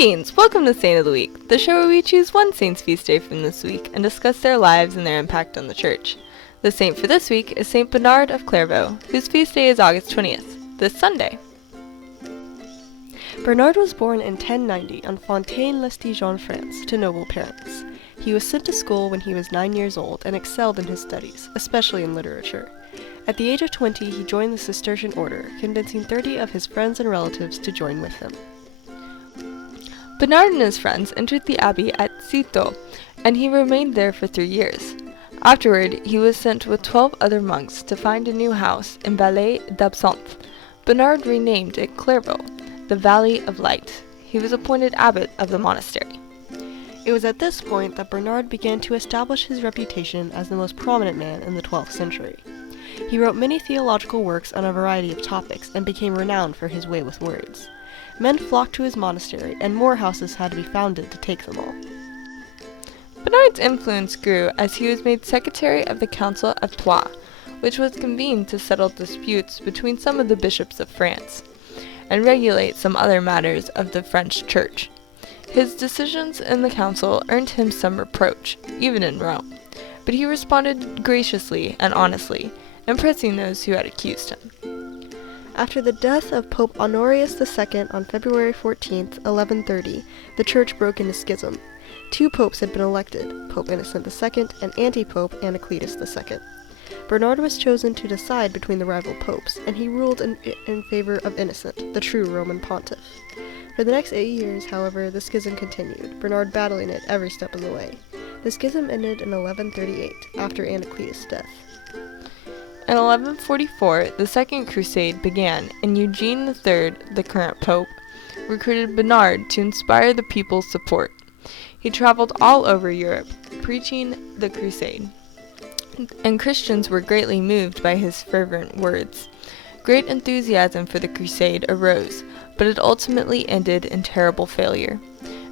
Greetings! Welcome to Saint of the Week, the show where we choose one saint's feast day from this week and discuss their lives and their impact on the church. The saint for this week is Saint Bernard of Clairvaux, whose feast day is August 20th, this Sunday. Bernard was born in 1090 on Fontaine-lès-Dijon, France, to noble parents. He was sent to school when he was 9 years old and excelled in his studies, especially in literature. At the age of 20, he joined the Cistercian order, convincing 30 of his friends and relatives to join with him. Bernard and his friends entered the abbey at Cîteaux, and he remained there for 3 years. Afterward, he was sent with 12 other monks to find a new house in Vallée d'Absinthe. Bernard renamed it Clairvaux, the Valley of Light. He was appointed abbot of the monastery. It was at this point that Bernard began to establish his reputation as the most prominent man in the 12th century. He wrote many theological works on a variety of topics and became renowned for his way with words. Men flocked to his monastery, and more houses had to be founded to take them all. Bernard's influence grew as he was made secretary of the Council of Troyes, which was convened to settle disputes between some of the bishops of France and regulate some other matters of the French Church. His decisions in the council earned him some reproach, even in Rome, but he responded graciously and honestly, impressing those who had accused him. After the death of Pope Honorius II on February 14, 1130, the church broke into schism. 2 popes had been elected, Pope Innocent II and anti-pope Anacletus II. Bernard was chosen to decide between the rival popes, and he ruled in favor of Innocent, the true Roman pontiff. For the next 8 years, however, the schism continued, Bernard battling it every step of the way. The schism ended in 1138, after Anacletus' death. In 1144, the Second Crusade began, and Eugene III, the current pope, recruited Bernard to inspire the people's support. He traveled all over Europe, preaching the crusade, and Christians were greatly moved by his fervent words. Great enthusiasm for the crusade arose, but it ultimately ended in terrible failure.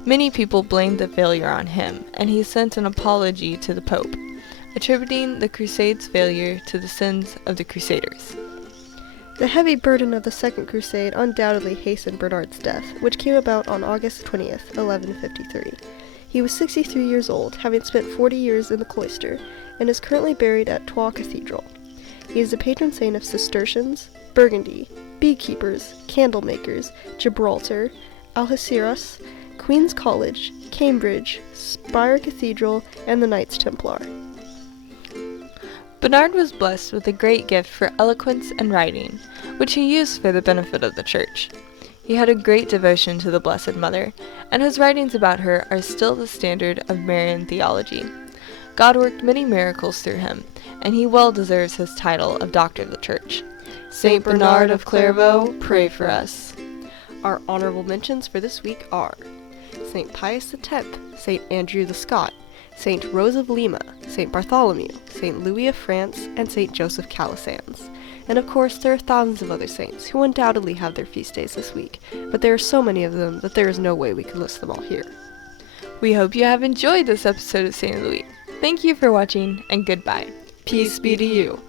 Many people blamed the failure on him, and he sent an apology to the Pope, attributing the Crusade's failure to the sins of the Crusaders. The heavy burden of the Second Crusade undoubtedly hastened Bernard's death, which came about on August 20th, 1153. He was 63 years old, having spent 40 years in the cloister, and is currently buried at Troyes Cathedral. He is the patron saint of Cistercians, Burgundy, beekeepers, candle makers, Gibraltar, Algeciras, Queen's College, Cambridge, Spire Cathedral, and the Knights Templar. Bernard was blessed with a great gift for eloquence and writing, which he used for the benefit of the church. He had a great devotion to the Blessed Mother, and his writings about her are still the standard of Marian theology. God worked many miracles through him, and he well deserves his title of Doctor of the Church. Saint Bernard of Clairvaux, pray for us. Our honorable mentions for this week are St. Pius X, St. Andrew the Scot, St. Rose of Lima, St. Bartholomew, St. Louis of France, and St. Joseph Calasanz. And of course, there are thousands of other saints who undoubtedly have their feast days this week, but there are so many of them that there is no way we could list them all here. We hope you have enjoyed this episode of Saint of the Week. Thank you for watching, and goodbye. Peace be to you.